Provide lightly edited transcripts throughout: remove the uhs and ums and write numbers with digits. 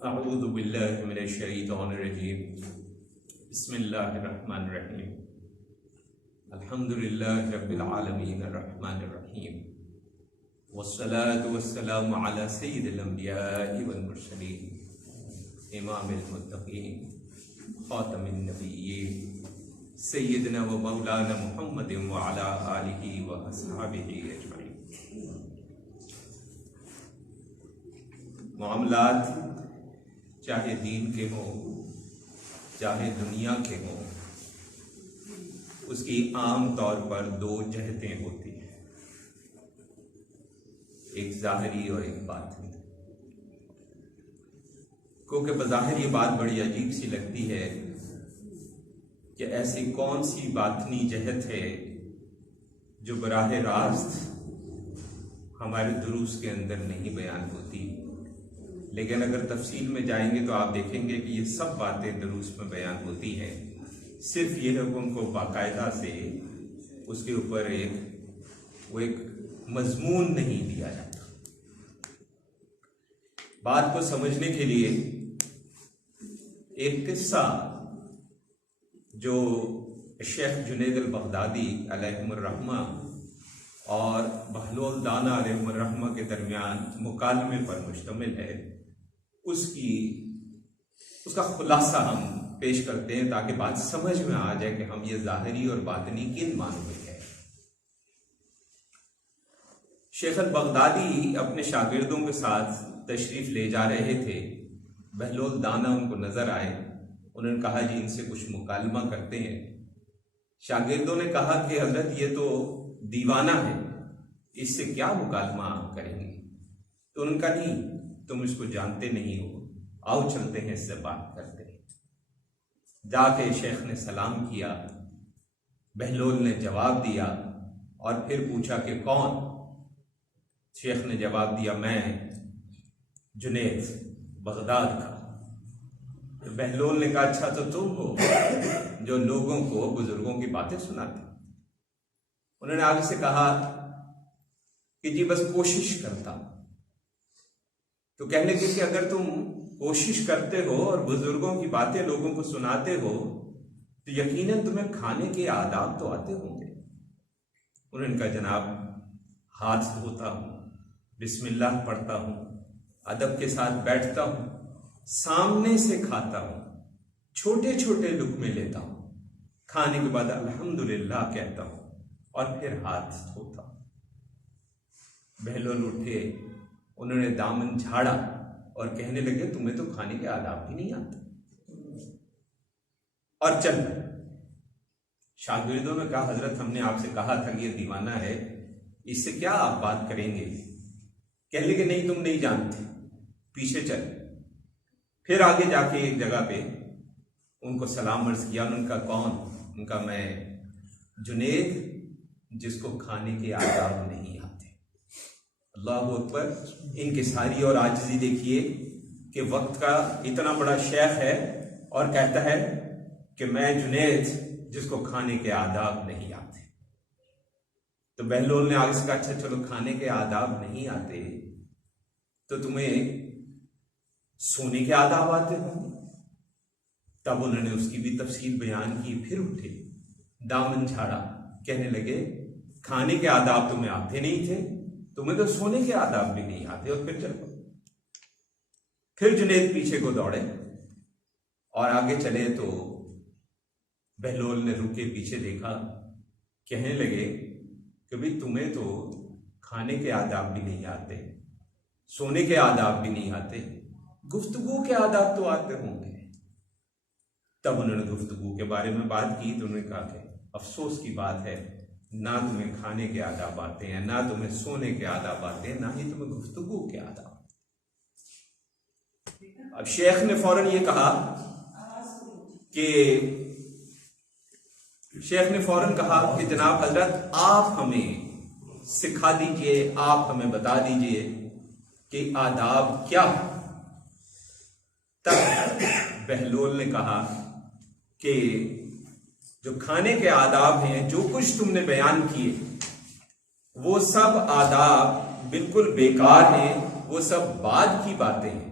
اعوذ باللہ من الشیطان الرجیم بسم اللہ الرحمن الرحیم الحمد للہ رب العالمین الرحمن الرحیم والصلاة والسلام علی سید الانبیاء والمرسلین امام المتقین خاتم النبیین سیدنا و مولانا محمد وعلی آلہ و اصحابہ اجمعین۔ معاملات چاہے دین کے ہوں چاہے دنیا کے ہوں، اس کی عام طور پر دو جہتیں ہوتی ہیں، ایک ظاہری اور ایک باطنی۔ کیونکہ بظاہر یہ بات بڑی عجیب سی لگتی ہے کہ ایسی کون سی باطنی جہت ہے جو براہ راست ہمارے دروس کے اندر نہیں بیان ہوتی، لیکن اگر تفصیل میں جائیں گے تو آپ دیکھیں گے کہ یہ سب باتیں دروس میں بیان ہوتی ہیں، صرف یہ ہے کہ ان کو باقاعدہ سے اس کے اوپر ایک مضمون نہیں دیا جاتا۔ بات کو سمجھنے کے لیے ایک قصہ جو شیخ جنید البغدادی علیہ الرحمہ اور بہلول دانا علیہ الرحمہ کے درمیان مکالمے پر مشتمل ہے، اس کا خلاصہ ہم پیش کرتے ہیں تاکہ بات سمجھ میں آ جائے کہ ہم یہ ظاہری اور باطنی کن معنوں میں ہے۔ شیخ البغدادی اپنے شاگردوں کے ساتھ تشریف لے جا رہے تھے، بہلول دانا ان کو نظر آئے، انہوں نے کہا جی ان سے کچھ مکالمہ کرتے ہیں۔ شاگردوں نے کہا کہ حضرت یہ تو دیوانہ ہے، اس سے کیا مکالمہ کریں گے؟ تو انہوں نے کہا نہیں، تم اس کو جانتے نہیں ہو، آؤ چلتے ہیں اس سے بات کرتے ہیں۔ جا کے شیخ نے سلام کیا، بہلول نے جواب دیا اور پھر پوچھا کہ کون؟ شیخ نے جواب دیا میں جنید بغداد کا۔ بہلول نے کہا اچھا تو تم ہو جو لوگوں کو بزرگوں کی باتیں سناتے؟ انہوں نے آگے سے کہا کہ جی بس کوشش کرتا ہوں۔ تو کہنے لگے کہ اگر تم کوشش کرتے ہو اور بزرگوں کی باتیں لوگوں کو سناتے ہو تو یقیناً تمہیں کھانے کے آداب تو آتے ہوں گے۔ انہوں نے کہا جناب ہاتھ دھوتا ہوں، بسم اللہ پڑھتا ہوں، ادب کے ساتھ بیٹھتا ہوں، سامنے سے کھاتا ہوں، چھوٹے چھوٹے لقمے لیتا ہوں، کھانے کے بعد الحمدللہ کہتا ہوں اور پھر ہاتھ دھوتا ہوں۔ بہلول اٹھے، انہوں نے دامن جھاڑا اور کہنے لگے تمہیں تو کھانے کے آداب بھی نہیں آتے اور چل۔ شاگردوں نے کہا حضرت ہم نے آپ سے کہا تھا کہ یہ دیوانہ ہے، اس سے کیا آپ بات کریں گے؟ کہنے لگے نہیں تم نہیں جانتے، پیچھے چل۔ پھر آگے جا کے ایک جگہ پہ ان کو سلام عرض کیا، انہوں نے کہا کون؟ ان کا میں جنید جس کو کھانے کے آداب نہیں آتے۔ اللہ اکبر! ان کی ساری اور عاجزی دیکھیے کہ وقت کا اتنا بڑا شیخ ہے اور کہتا ہے کہ میں جنید جس کو کھانے کے آداب نہیں آتے۔ تو بہلول نے آگے سے کہا اچھا چلو کھانے کے آداب نہیں آتے تو تمہیں سونے کے آداب آتے ہوں گے؟ تب انہوں نے اس کی بھی تفصیل بیان کی، پھر اٹھے، دامن جھاڑا، کہنے لگے کھانے کے آداب تمہیں آتے نہیں تھے، تمہیں تو سونے کے آداب بھی نہیں آتے، اور پھر چلو۔ پھر جنید پیچھے کو دوڑے اور آگے چلے تو بہلول نے رک کے پیچھے دیکھا، کہنے لگے کہ بھئی تمہیں تو کھانے کے آداب بھی نہیں آتے، سونے کے آداب بھی نہیں آتے، گفتگو کے آداب تو آتے ہوں گے۔ تب انہوں نے گفتگو کے بارے میں بات کی تو انہوں نے کہا کہ افسوس کی بات ہے، نہ تمہیں کھانے کے آداب آتے ہیں، نہ تمہیں سونے کے آداب آتے ہیں، نہ ہی تمہیں گفتگو کے آداب۔ اب شیخ نے فوراً یہ کہا کہ جناب حضرت آپ ہمیں سکھا دیجئے، آپ ہمیں بتا دیجئے کہ آداب کیا ہے۔ تب بہلول نے کہا کہ جو کھانے کے آداب ہیں، جو کچھ تم نے بیان کیے وہ سب آداب بالکل بیکار ہیں، وہ سب بعد کی باتیں ہیں۔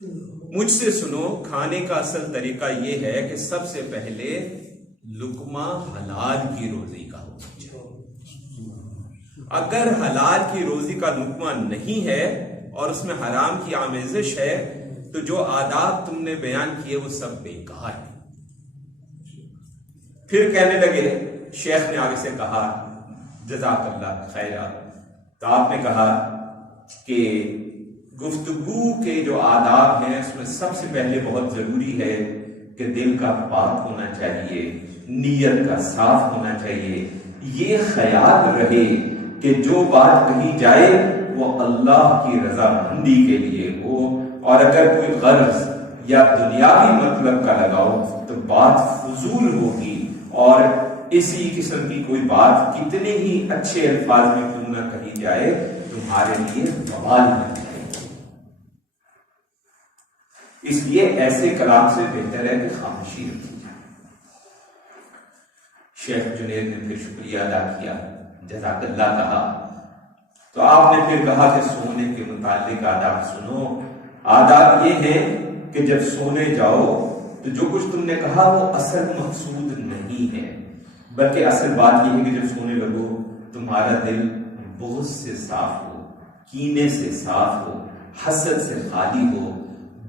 مجھ سے سنو، کھانے کا اصل طریقہ یہ ہے کہ سب سے پہلے لقمہ حلال کی روزی کا ہو. اگر حلال کی روزی کا لقمہ نہیں ہے اور اس میں حرام کی آمیزش ہے تو جو آداب تم نے بیان کیے وہ سب بیکار ہیں. پھر کہنے لگے، شیخ نے آگے سے کہا جزاک اللہ خیرہ، تو آپ نے کہا کہ گفتگو کے جو آداب ہیں اس میں سب سے پہلے بہت ضروری ہے کہ دل کا پاک ہونا چاہیے، نیت کا صاف ہونا چاہیے، یہ خیال رہے کہ جو بات کہی جائے وہ اللہ کی رضا مندی کے لیے ہو، اور اگر کوئی غرض یا دنیاوی مطلب کا لگاؤ تو بات فضول ہوگی، اور اسی قسم کی کوئی بات کتنے ہی اچھے الفاظ میں کیوں نہ کہی جائے تمہارے لیے وبال بن جائے گی. اس لیے ایسے کلام سے بہتر ہے کہ خاموشی رکھی جائے. شیخ جنید نے پھر شکریہ ادا کیا، جزاک اللہ کہا، تو آپ نے پھر کہا کہ سونے کے متعلق آداب سنو. آداب یہ ہیں کہ جب سونے جاؤ تو جو کچھ تم نے کہا وہ اصل مقصود نہیں ہے، بلکہ اصل بات یہ ہے کہ جب سونے لگو تمہارا دل بغض سے صاف ہو، کینے سے صاف ہو، حسد سے خالی ہو،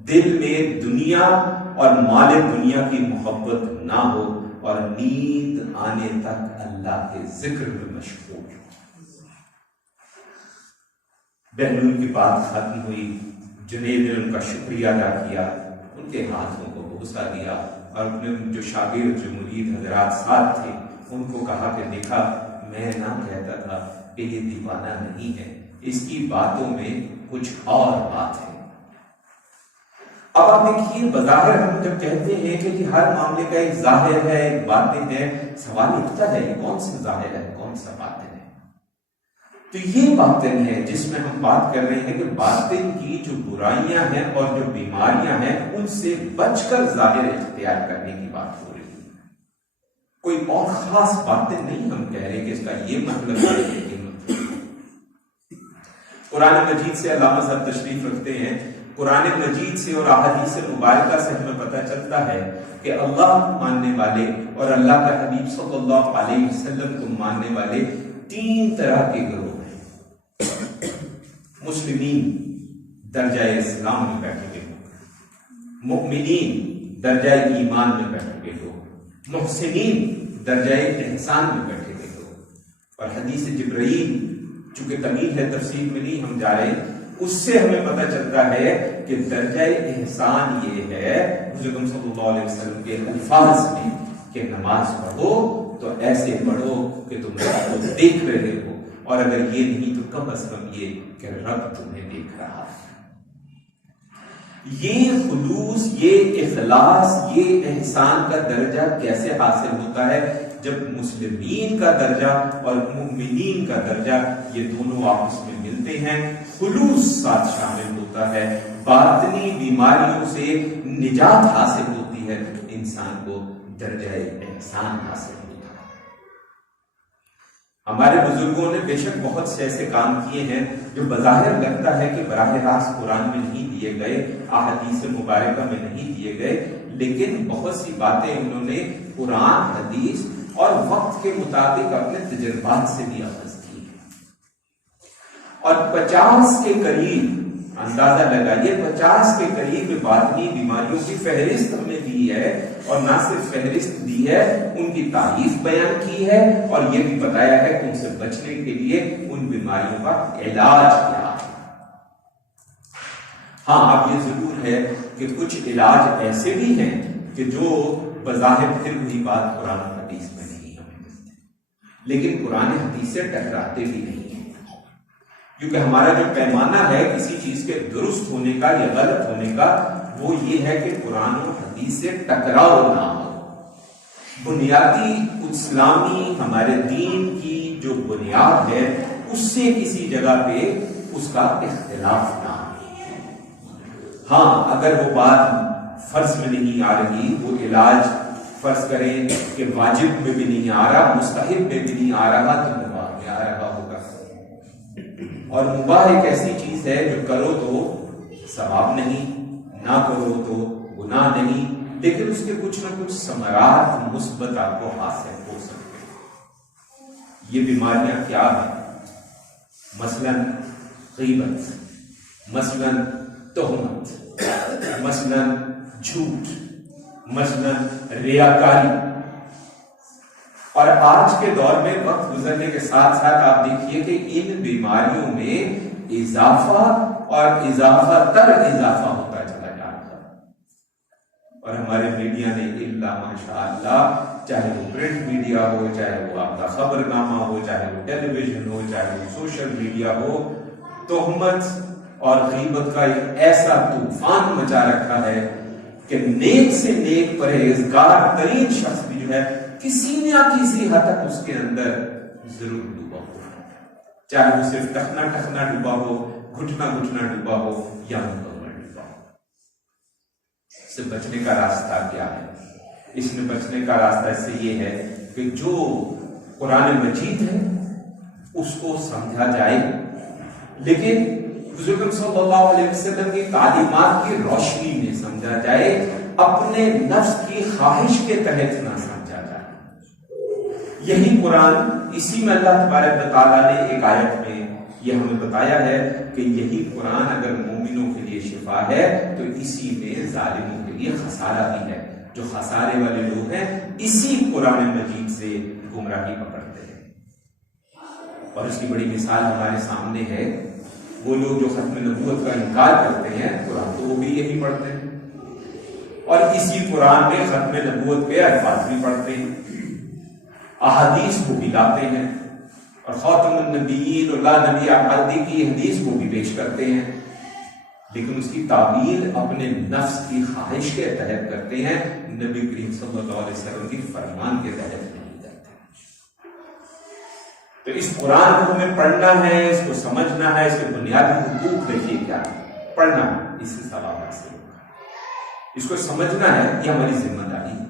دل میں دنیا اور مال دنیا کی محبت نہ ہو، اور نیند آنے تک اللہ کے ذکر میں مشغول ہو. بہلول کی بات ختم ہوئی، جنید نے ان کا شکریہ ادا کیا، ان کے ہاتھوں کو بوسہ دیا، اور اپنے جو شاگرد جو مرید حضرات ساتھ تھے ان کو کہا کہ دیکھا میں نہ کہتا تھا کہ یہ دیوانہ نہیں ہے، اس کی باتوں میں کچھ اور بات ہے. اب آپ دیکھیے، بظاہر ہم جب کہتے ہیں کہ ہر معاملے کا ایک ظاہر ہے، ایک باطن ہے، سوال اٹھتا ہے یہ کون سا ظاہر ہے کون سا باطن ہے؟ تو یہ باطن ہے جس میں ہم بات کر رہے ہیں کہ باطن کی جو برائیاں ہیں اور جو بیماریاں ہیں ان سے بچ کر ظاہر اختیار کرنے کی بات ہو رہی ہے. کوئی اور خاص باطن نہیں ہم کہہ رہے کہ اس کا یہ مطلب ہے کہ یہ مطلب. قرآن مجید سے علامہ صاحب تشریف رکھتے ہیں، قرآن مجید سے اور احادیث مبارکہ سے ہمیں پتہ چلتا ہے کہ اللہ ماننے والے اور اللہ کا حبیب صلی اللہ علیہ وسلم کو ماننے والے تین طرح کے گروہ ہیں. مسلمین درجہ اسلام میں بیٹھے ہوئے لوگ، مؤمنین درجہ ایمان میں بیٹھے ہوئے لوگ، محسنین درجہ احسان میں بیٹھے ہوئے لوگ. اور حدیث جبرائیل چونکہ طویل ہے تفصیل میں نہیں ہم جا رہے، اس سے ہمیں پتہ چلتا ہے کہ درجہ احسان یہ ہے حضرت صلی اللہ علیہ وسلم کے الفاظ میں کہ نماز پڑھو تو ایسے پڑھو کہ تم رب کو دیکھ رہے ہو، اور اگر یہ نہیں تو کم از کم یہ کہ رب تمہیں دیکھ رہا ہے. یہ خلوص، یہ اخلاص، یہ احسان کا درجہ کیسے حاصل ہوتا ہے؟ جب مسلمین کا درجہ اور مومنین کا درجہ یہ دونوں آپس میں ملتے ہیں، خلوص ساتھ شامل ہوتا ہے، باطنی بیماریوں سے نجات حاصل ہوتی ہے، انسان کو درجہ احسان حاصل ہوتا ہے. ہمارے بزرگوں نے بے شک بہت سے ایسے کام کیے ہیں جو بظاہر لگتا ہے کہ براہ راست قرآن میں نہیں دیے گئے، احادیث مبارکہ میں نہیں دیے گئے، لیکن بہت سی باتیں انہوں نے قرآن، حدیث اور وقت کے مطابق اپنے تجربات سے بھی اخذ کی ہے. اور 50 کے قریب اندازہ لگائیے، 50 کے قریب باطنی بیماریوں کی فہرست ہم نے دی ہے، اور نہ صرف فہرست دی ہے، ان کی تعریف بیان کی ہے، اور یہ بھی بتایا ہے کہ ان سے بچنے کے لیے ان بیماریوں کا علاج کیا ہے. ہاں اب یہ ضرور ہے کہ کچھ علاج ایسے بھی ہیں کہ جو بظاہر پھر وہی بات قرآن حدیث میں نہیں ہمیں ملتے، لیکن قرآن حدیث سے ٹکراتے بھی نہیں ہیں، کیونکہ ہمارا جو پیمانہ ہے کسی چیز کے درست ہونے کا یا غلط ہونے کا وہ یہ ہے کہ قرآن و حدیث سے ٹکراؤ نہ ہو. بنیادی اسلامی ہمارے دین کی جو بنیاد ہے اس سے کسی جگہ پہ اس کا اختلاف نہ ہو. ہاں اگر وہ بات فرض میں نہیں آ رہی، وہ علاج فرض کریں کہ واجب میں بھی نہیں آ رہا، مستحب میں بھی نہیں آ رہا، تو مباح میں آ رہا ہوگا. اور مباح ایک ایسی چیز ہے جو کرو تو ثواب نہیں، نہ کرو تو گناہ نہیں، لیکن اس کے کچھ نہ کچھ ثمرات مثبت آپ کو حاصل ہو سکتے ہیں۔ یہ بیماریاں کیا ہیں؟ مثلاً غیبت، مثلاً تہمت، مثلاً جھوٹ، مثلاً ریاکاری۔ اور آج کے دور میں وقت گزرنے کے ساتھ ساتھ آپ دیکھیے کہ ان بیماریوں میں اضافہ اور اضافہ تر اضافہ ہوتا چلا جا رہا ہے۔ اور ہمارے میڈیا نے اللہ ماشاء اللہ، چاہے وہ پرنٹ میڈیا ہو، چاہے وہ آپ کا خبر نامہ ہو، چاہے وہ ٹیلی ویژن ہو، چاہے وہ سوشل میڈیا ہو، تہمت اور غیبت کا ایک ایسا طوفان مچا رکھا ہے کہ نیک سے نیک پرہیزگار ترین شخص بھی جو ہے کسی نہ کسی حد تک اس کے اندر ضرور ڈوبا ہو، چاہے وہ صرف ٹخنا ٹخنا ڈوبا ہو، گھٹنا گھٹنا ڈوبا ہو یا مکمل ڈوبا ہو۔ اس سے بچنے کا راستہ کیا ہے؟ اس میں بچنے کا راستہ اس سے یہ ہے کہ جو قرآن مجید ہے اس کو سمجھا جائے، لیکن حضور صلی اللہ علیہ وسلم کی تعلیمات کی روشنی میں سمجھا جائے، اپنے نفس کی خواہش کے تحت نہ سمجھا جائے۔ یہی قرآن، اسی میں اللہ تبارک و تعالیٰ نے ایک آیت میں یہ ہمیں بتایا ہے کہ یہی قرآن اگر مومنوں کے لیے شفا ہے تو اسی میں ظالموں کے لیے خسارہ بھی ہے۔ جو خسارے والے لوگ ہیں اسی قرآن مجید سے گمراہی پکڑتے ہیں۔ اور اس کی بڑی مثال ہمارے سامنے ہے، وہ لوگ جو ختم نبوت کا انکار کرتے ہیں، قرآن تو وہ بھی یہی پڑھتے ہیں اور اسی قرآن میں ختم نبوت کے الفاظ بھی پڑھتے ہیں، احادیث کو بھی لاتے ہیں، اور خاتم النبیین اور لا نبی احادی کی حدیث کو بھی پیش کرتے ہیں، لیکن اس کی تعبیر اپنے نفس کی خواہش کے تحت کرتے ہیں، نبی کریم صلی اللہ علیہ وسلم کی فرمان کے تحت نہیں کرتے۔ تو اس قرآن کو ہمیں پڑھنا ہے، اس کو سمجھنا ہے، اس کے بنیادی حقوق دیکھیے کیا ہے، پڑھنا ہے، اس سے ثواب حاصل ہوگا، اس کو سمجھنا ہے، یہ ہماری ذمہ داری ہے۔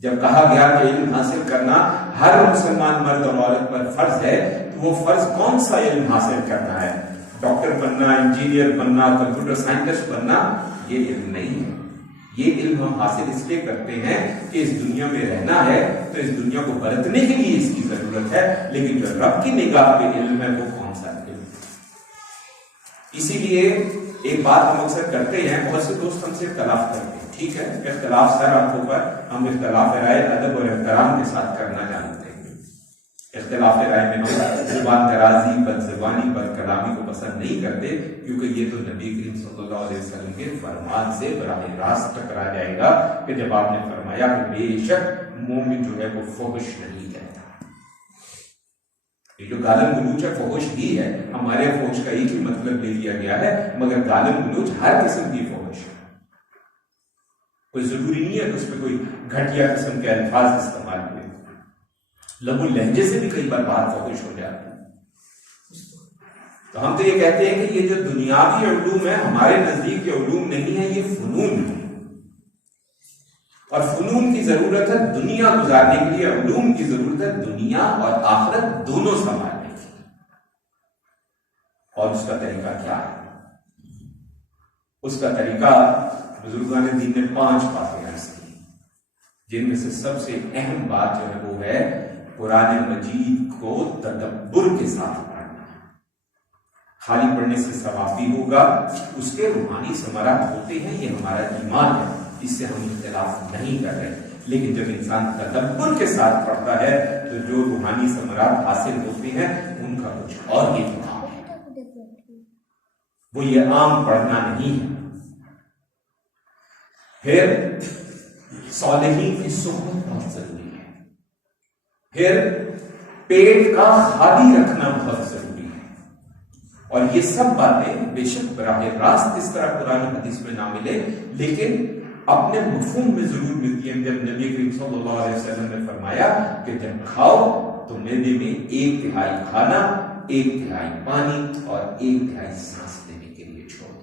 جب کہا گیا کہ علم حاصل کرنا ہر مسلمان مرد اور عورت پر فرض ہے، تو وہ فرض کون سا علم حاصل کرنا ہے؟ ڈاکٹر بننا، انجینئر بننا، کمپیوٹر سائنٹسٹ بننا، یہ علم نہیں ہے۔ یہ علم ہم حاصل اس لیے کرتے ہیں کہ اس دنیا میں رہنا ہے تو اس دنیا کو برتنے کے لیے اس کی ضرورت ہے، لیکن جو رب کی نگاہ پہ علم ہے وہ کون سا علم؟ اسی لیے ایک بات ہم اکثر کرتے ہیں، بہت سے دوست ہم سے اختلاف کرتے ہیں، ٹھیک ہے، اختلاف سر آنکھوں پر، ہم اختلاف رائے ادب اور احترام کے ساتھ کرنا جانتے ہیں۔ اختلاف رائے میں ہم زبان درازی، بد زبانی، بد کلامی کو پسند نہیں کرتے، کیونکہ یہ تو نبی کریم صلی اللہ علیہ وسلم کے فرمان سے براہ راست ٹکرا جائے گا کہ جب آپ نے فرمایا کہ بے شک مومن جو ہے وہ فحش نہیں کہتا۔ یہ جو گالن گلوچ ہے فحش ہی ہے، ہمارے فحش کا ایک ہی مطلب لے لیا گیا ہے، مگر گالن گلوچ ہر قسم کی فحش ہے، کوئی ضروری نہیں ہے کہ اس میں کوئی گھٹیا قسم کے الفاظ استعمال ہوئے، لب لہجے سے بھی کئی بار بات فحش ہو جاتی ہے۔ تو ہم تو یہ کہتے ہیں کہ یہ جو دنیاوی علوم ہے ہمارے نزدیک یہ علوم نہیں ہے، یہ فنون ہے، اور فنون کی ضرورت ہے دنیا گزارنے کے لیے، علوم کی ضرورت ہے دنیا اور آخرت دونوں سنبھالنے کی۔ اور اس کا طریقہ کیا ہے؟ اس کا طریقہ بزرگان دین نے 5 باتیں عرض کی، جن میں سے سب سے اہم بات جو ہے وہ ہے قرآن مجید کو تدبر کے ساتھ پڑھنا ہے۔ خالی پڑھنے سے ثواب بھی ہوگا، اس کے روحانی ثمرات ہوتے ہیں، یہ ہمارا ایمان ہے، اس سے ہم اختلاف نہیں کر رہے، لیکن جب انسان تدبر کے ساتھ پڑھتا ہے تو جو روحانی ثمرات حاصل ہوتے ہیں ان کا کچھ اور ہی مقام ہے، وہ یہ عام پڑھنا نہیں ہے۔ پھر صالحین کی صحبت بہت ضروری ہے، پھر پیٹ کا خالی رکھنا بہت ضروری ہے، اور یہ سب باتیں بے شک براہ راست اس طرح قرآن حدیث میں نہ ملے، لیکن اپنے مفہوم میں ضرور ملتی ہے۔ جب نبی کریم صلی اللہ علیہ وسلم نے فرمایا کہ جب کھاؤ تو معدے میں 1/3 کھانا، 1/3 پانی اور 1/3 سانس لینے کے لیے چھوڑ دو۔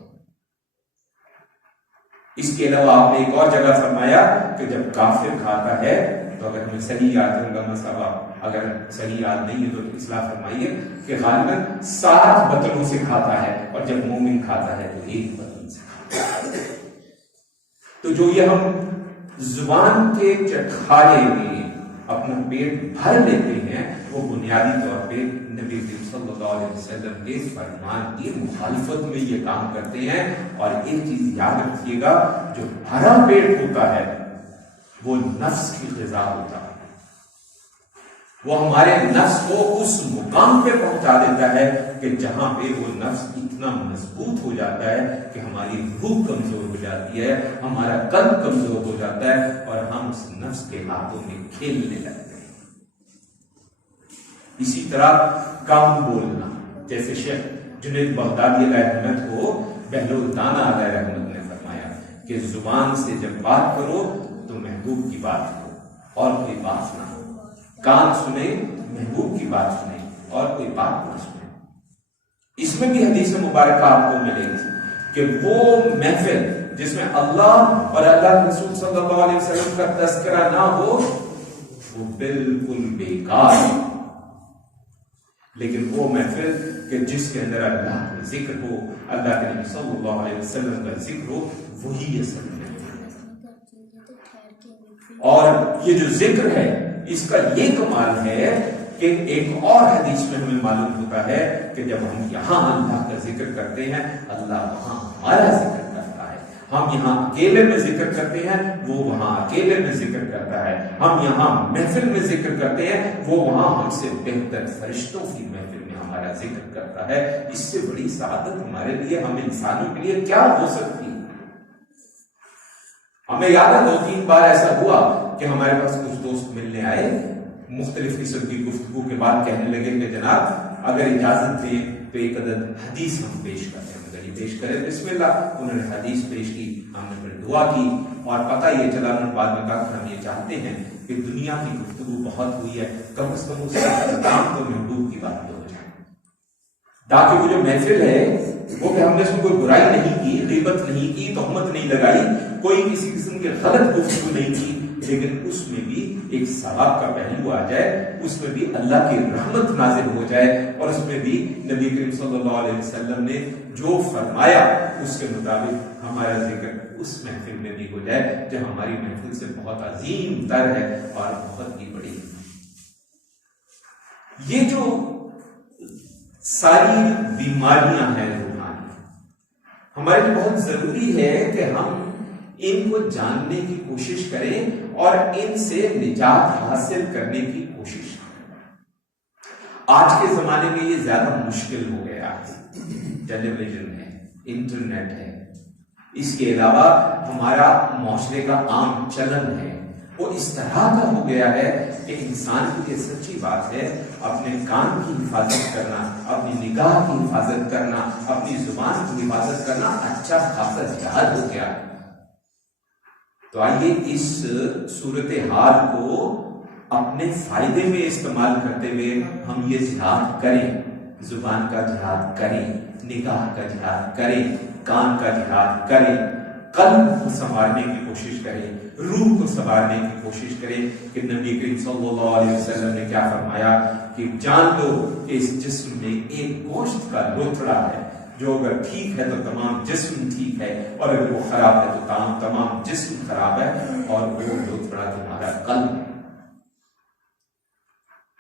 اس کے علاوہ آپ نے ایک اور جگہ فرمایا کہ جب کافر کھاتا ہے تو اگر ہمیں صحیح یاد ہے، ان کا مسئلہ اگر صحیح یاد نہیں ہے تو اصلاح فرمائیے کہ غالباً 7 بطنوں سے کھاتا ہے، اور جب مومن کھاتا ہے تو 1 بطن سے کھاتا ہے۔ تو جو یہ ہم زبان کے چٹخارے میں اپنا پیٹ بھر لیتے ہیں وہ بنیادی طور پہ نبی کریم صلی اللہ علیہ وسلم کے فرمان کی مخالفت میں یہ کام کرتے ہیں. اور ایک چیز یاد رکھیے گا، جو بھرا پیٹ ہوتا ہے وہ نفس کی غذا ہوتا ہے، وہ ہمارے نفس کو اس مقام پہ پہنچا دیتا ہے کہ جہاں پہ وہ نفس اتنا مضبوط ہو جاتا ہے کہ ہماری روح کمزور ہو جاتی ہے، ہمارا قلب کمزور ہو جاتا ہے اور ہم اس نفس کے ہاتھوں میں کھیلنے لگتے ہیں. اسی طرح کم بولنا، جیسے شیخ جنید بغدادی علیہ رحمت کو بہلول دانا علیہ رحمت نے فرمایا کہ زبان سے جب بات کرو تو محبوب کی بات کرو اور کوئی بات نہ ہو، کان سنے محبوب کی بات سنے اور کوئی بات نہ سنے. اس میں بھی حدیث مبارکہ آپ کو ملے گی کہ وہ محفل جس میں اللہ اور اللہ کے رسول صلی اللہ علیہ وسلم کا تذکرہ نہ ہو وہ بالکل بیکار ہے، لیکن وہ محفل کہ جس کے اندر اللہ کا ذکر ہو، اللہ کے نبی صلی اللہ علیہ وسلم کا ذکر ہو، وہی اصل محفل ہے. اور یہ جو ذکر ہے اس کا یہ کمال ہے کہ ایک اور حدیث میں ہمیں معلوم ہوتا ہے کہ جب ہم یہاں اللہ کا ذکر کرتے ہیں اللہ وہاں ہمارا ذکر کرتا ہے. ہم یہاں اکیلے میں ذکر کرتے ہیں وہ وہاں اکیلے میں ذکر کرتا ہے. ہم یہاں محفل میں ذکر کرتے ہیں وہ وہاں ہم سے بہتر فرشتوں کی محفل میں ہمارا ذکر کرتا ہے. اس سے بڑی سعادت ہمارے لیے، ہم انسانوں کے لیے کیا ہو سکتی ہے؟ ہمیں یاد ہے 2-3 بار ایسا ہوا کہ ہمارے پاس کچھ دوست ملنے آئے، مختلف قسم کی گفتگو کے بعد کہنے لگے کہ جناب اگر اجازت دیں تو ایک عدد حدیث ہم پیش کرتے ہیں. مگر یہ پیش کریں بسم اللہ. انہوں نے حدیث پیش کی، ہم نے پھر دعا کی اور پتہ یہ چلا انہوں نے بعد میں کہا کہ ہم یہ چاہتے ہیں کہ دنیا کی گفتگو بہت ہوئی ہے، کم از کم اس کا اختتام تو محبوب کی بات پہ ہو جائے، تاکہ وہ جو محفل ہے وہ کہ ہم نے اس میں کوئی برائی نہیں کی، غیبت نہیں کی، تہمت نہیں لگائی، کوئی کسی قسم کی غلط گفتگو نہیں کی، لیکن اس میں بھی ایک ثواب کا پہلو آ جائے، اس میں بھی اللہ کی رحمت نازل ہو جائے اور اس میں بھی نبی کریم صلی اللہ علیہ وسلم نے جو فرمایا اس کے مطابق ہمارا ذکر اس محفل میں بھی ہو جائے جو ہماری محفل سے بہت عظیم تر ہے اور بہت ہی بڑی. یہ جو ساری بیماریاں ہیں روحانی، ہمارے لیے بہت ضروری ہے کہ ہم ان کو جاننے کی کوشش کریں اور ان سے نجات حاصل کرنے کی کوشش کریں. آج کے زمانے میں یہ زیادہ مشکل ہو گیا ہے. ٹیلی ویژن ہے، انٹرنیٹ ہے، اس کے علاوہ ہمارا معاشرے کا عام چلن ہے وہ اس طرح کا ہو گیا ہے کہ انسان کی یہ سچی بات ہے اپنے کان کی حفاظت کرنا، اپنی نگاہ کی حفاظت کرنا، اپنی زبان کی حفاظت کرنا اچھا خاصا جہاد ہو گیا. تو آئیے اس صورتحال کو اپنے فائدے میں استعمال کرتے ہوئے ہم یہ جہاد کریں، زبان کا جہاد کریں، نگاہ کا جہاد کریں، کان کا جہاد کریں، قلب کو سنوارنے کی کوشش کریں، روح کو سنوارنے کی کوشش کریں کہ نبی کریم صلی اللہ علیہ وسلم نے کیا فرمایا کہ جان لو کہ اس جسم میں ایک گوشت کا لوتھڑا ہے، جو اگر ٹھیک ہے تو تمام جسم ٹھیک ہے اور اگر وہ خراب ہے تو تمام جسم خراب ہے، اور وہ لوتھڑا تمہارا قلب.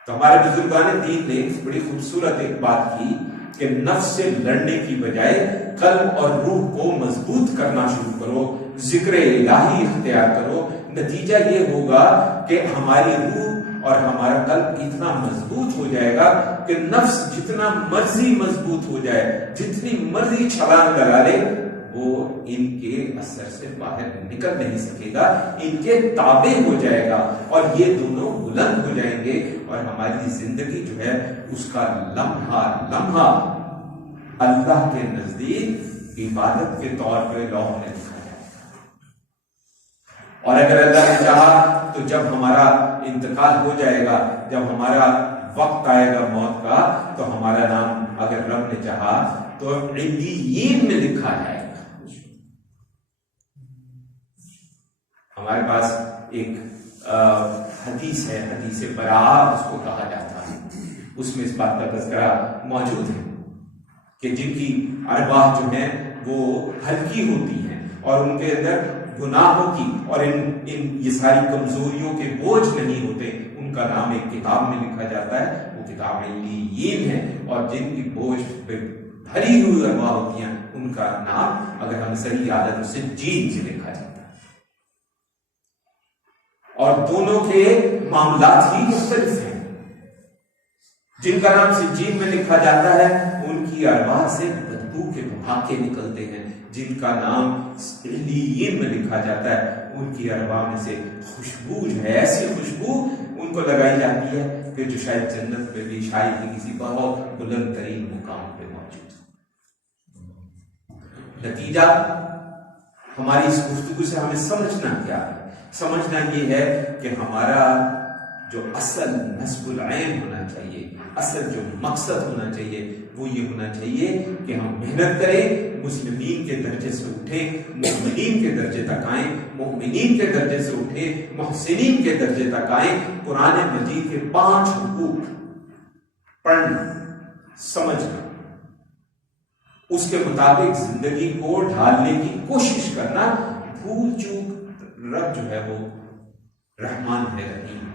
تو ہمارے بزرگان دین نے بڑی خوبصورت ایک بات کی کہ نفس سے لڑنے کی بجائے قلب اور روح کو مضبوط کرنا شروع کرو، ذکر الہی اختیار کرو. نتیجہ یہ ہوگا کہ ہماری روح اور ہمارا قلب اتنا مضبوط ہو جائے گا کہ نفس جتنا مرضی مضبوط ہو جائے، جتنی مرضی چھلانگ لگا لے، وہ ان کے اثر سے باہر نکل نہیں سکے گا، ان کے تابع ہو جائے گا اور یہ دونوں بلند ہو جائیں گے اور ہماری زندگی جو ہے اس کا لمحہ لمحہ اللہ کے نزدیک عبادت کے طور پہ لوح میں لکھا جائے گا. اور اگر اللہ نے چاہا تو جب ہمارا انتقال ہو جائے گا، جب ہمارا وقت آئے گا موت کا، تو ہمارا نام اگر رب نے چاہا تو علیین میں لکھا جائے گا. ہمارے پاس ایک حدیث ہے، حدیث براء اس کو کہا جاتا ہے، اس میں اس بات کا تذکرہ موجود ہے کہ جن کی ارواح جو ہیں وہ ہلکی ہوتی ہیں، اور ان کے اندر گناہوں کی اور یہ ساری کمزوریوں کے بوجھ نہیں ہوتے، ان کا نام ایک کتاب میں لکھا جاتا ہے، وہ کتاب علیین ہے، اور جن کی بوجھ پہ بھری ہوئی ارواح ہوتی ہیں ان کا نام اگر ہم صحیح یاد ہے تو سجین سے لکھا جاتا ہے۔ اور دونوں کے معاملات ہی مختلف ہیں۔ جن کا نام سجین میں لکھا جاتا ہے ان کی ارواح سے بدبو کے بھاکے نکلتے ہیں، جن کا نام علیین میں لکھا جاتا ہے ان کی ارواح میں سے خوشبو جو ہے، ایسی خوشبو ان کو لگائی جاتی ہے کہ جو شاید جنت میں بھی شاید ہی کسی بہت بلند ترین مقام پہ موجود ہے۔ نتیجہ ہماری اس گفتگو سے ہمیں سمجھنا کیا ہے؟ سمجھنا یہ ہے کہ ہمارا جو اصل نصب العین ہونا چاہیے، اصل جو مقصد ہونا چاہیے وہ یہ ہونا چاہیے کہ ہم محنت کریں، مسلمین کے درجے سے اٹھیں، مومنین کے درجے تک آئیں، مومنین کے درجے سے اٹھیں، محسنین کے درجے تک آئیں، قرآن مجید کے 5 حقوق پڑھنا، سمجھنا، اس کے مطابق زندگی کو ڈھالنے کی کوشش کرنا۔ بھول چوک رب جو ہے وہ رحمان ہے، رحیم ہے،